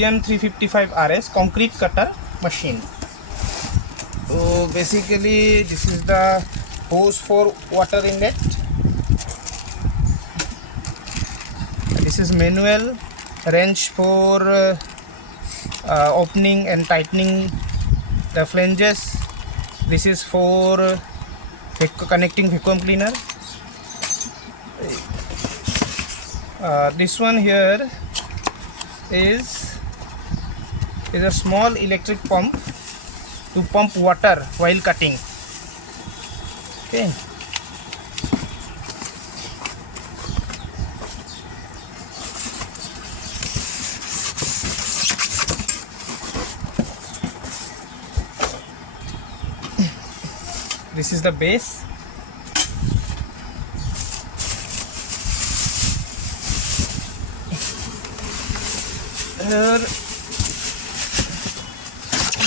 PM355 RS concrete cutter machine. So basically this is the hose for water inlet. This is manual wrench for opening and tightening the flanges. This is for connecting vacuum cleaner. This one here is a small electric pump to pump water while cutting. Okay. This is the base. Here,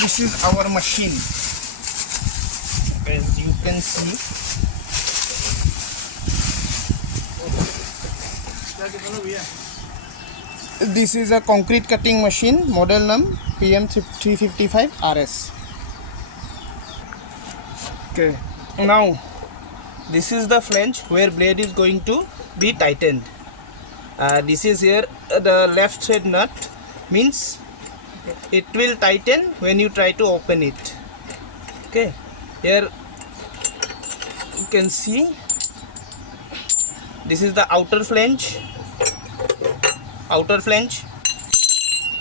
this is our machine. As you can see, this is a concrete cutting machine, model number PM355 RS. Okay, now this is the flange where blade is going to be tightened. This is here the left thread nut, means it will tighten when you try to open it. Okay, here you can see this is the outer flange.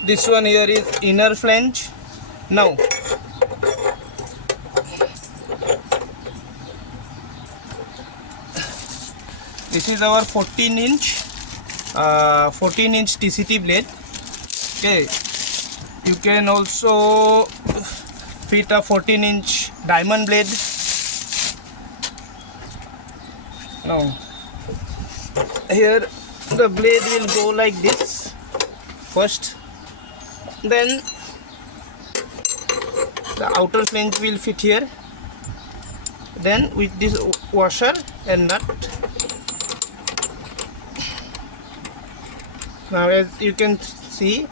This one here is inner flange. Now this is our 14-inch TCT blade. Okay, you can also fit a 14-inch diamond blade. Now here the blade will go like this first, then the outer flange will fit here, then with this washer and nut. Now as you can see,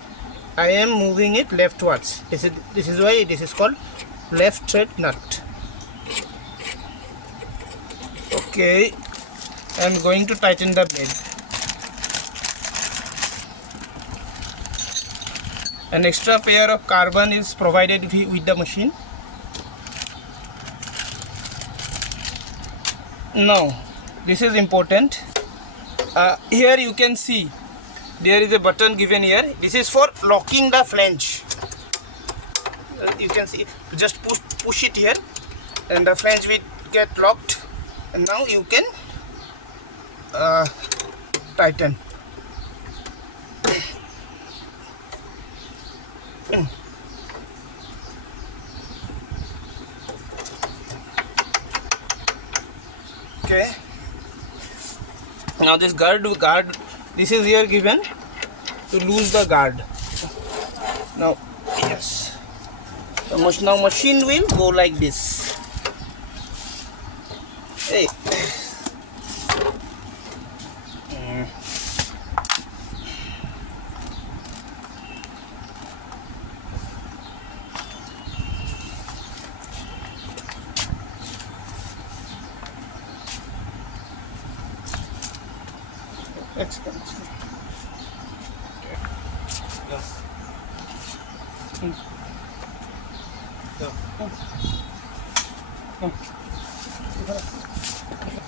I am moving it leftwards. This is why this is called left thread nut. Okay, I am going to tighten the blade. An extra pair of carbon is provided with the machine. Now this is important. Here you can see there is a button given here. This is for locking the flange. You can see, just push it here and the flange will get locked, and now you can tighten. Okay, now this guard, this is here given to lose the guard. Now yes, now machine will go like this. Hey.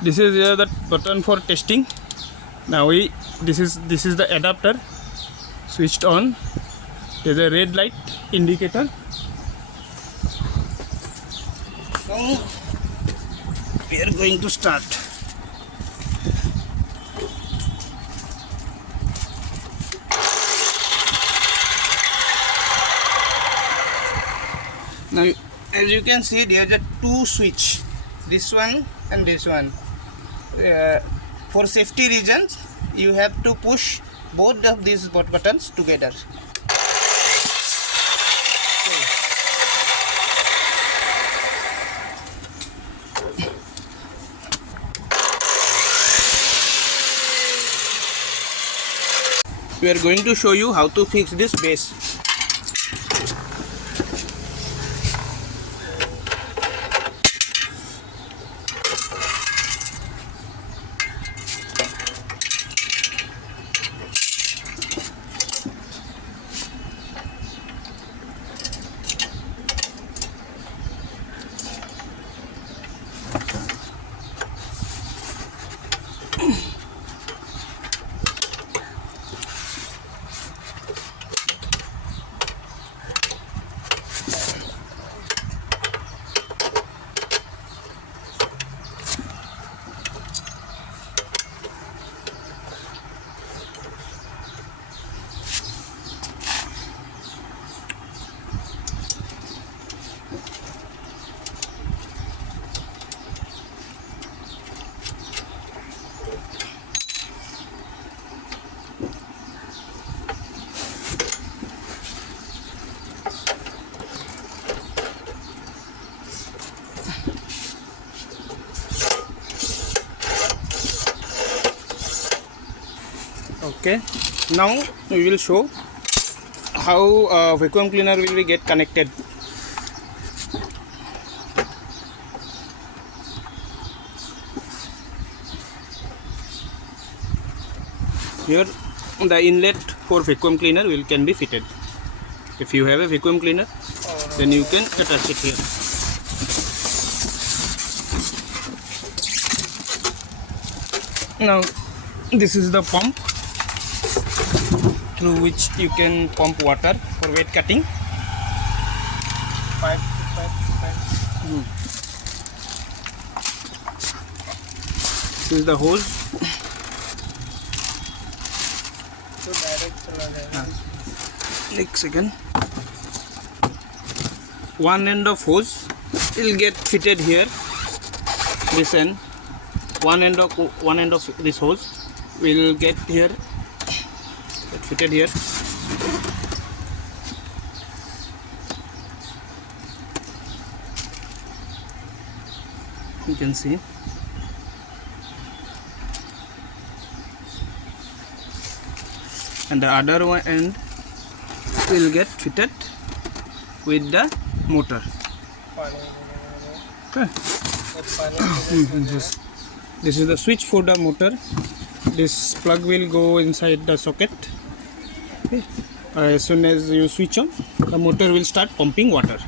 This is here the button for testing. Now this is the adapter switched on. There's a red light indicator. So we are going to start. Now as you can see, there are two switch, this one and this one. For safety reasons, you have to push both of these buttons together. We are going to show you how to fix this base. Okay, now we will show how vacuum cleaner will be get connected. Here the inlet for vacuum cleaner can be fitted. If you have a vacuum cleaner, then you can attach it here. Now this is the pump through which you can pump water for wet cutting. This is the hose. Next second, one end of hose will get fitted here. This end, one end of this hose will get fitted here. You can see. And the other one end will get fitted with the motor. Okay. This is the switch for the motor. This plug will go inside the socket. Okay. As soon as you switch on, the motor will start pumping water.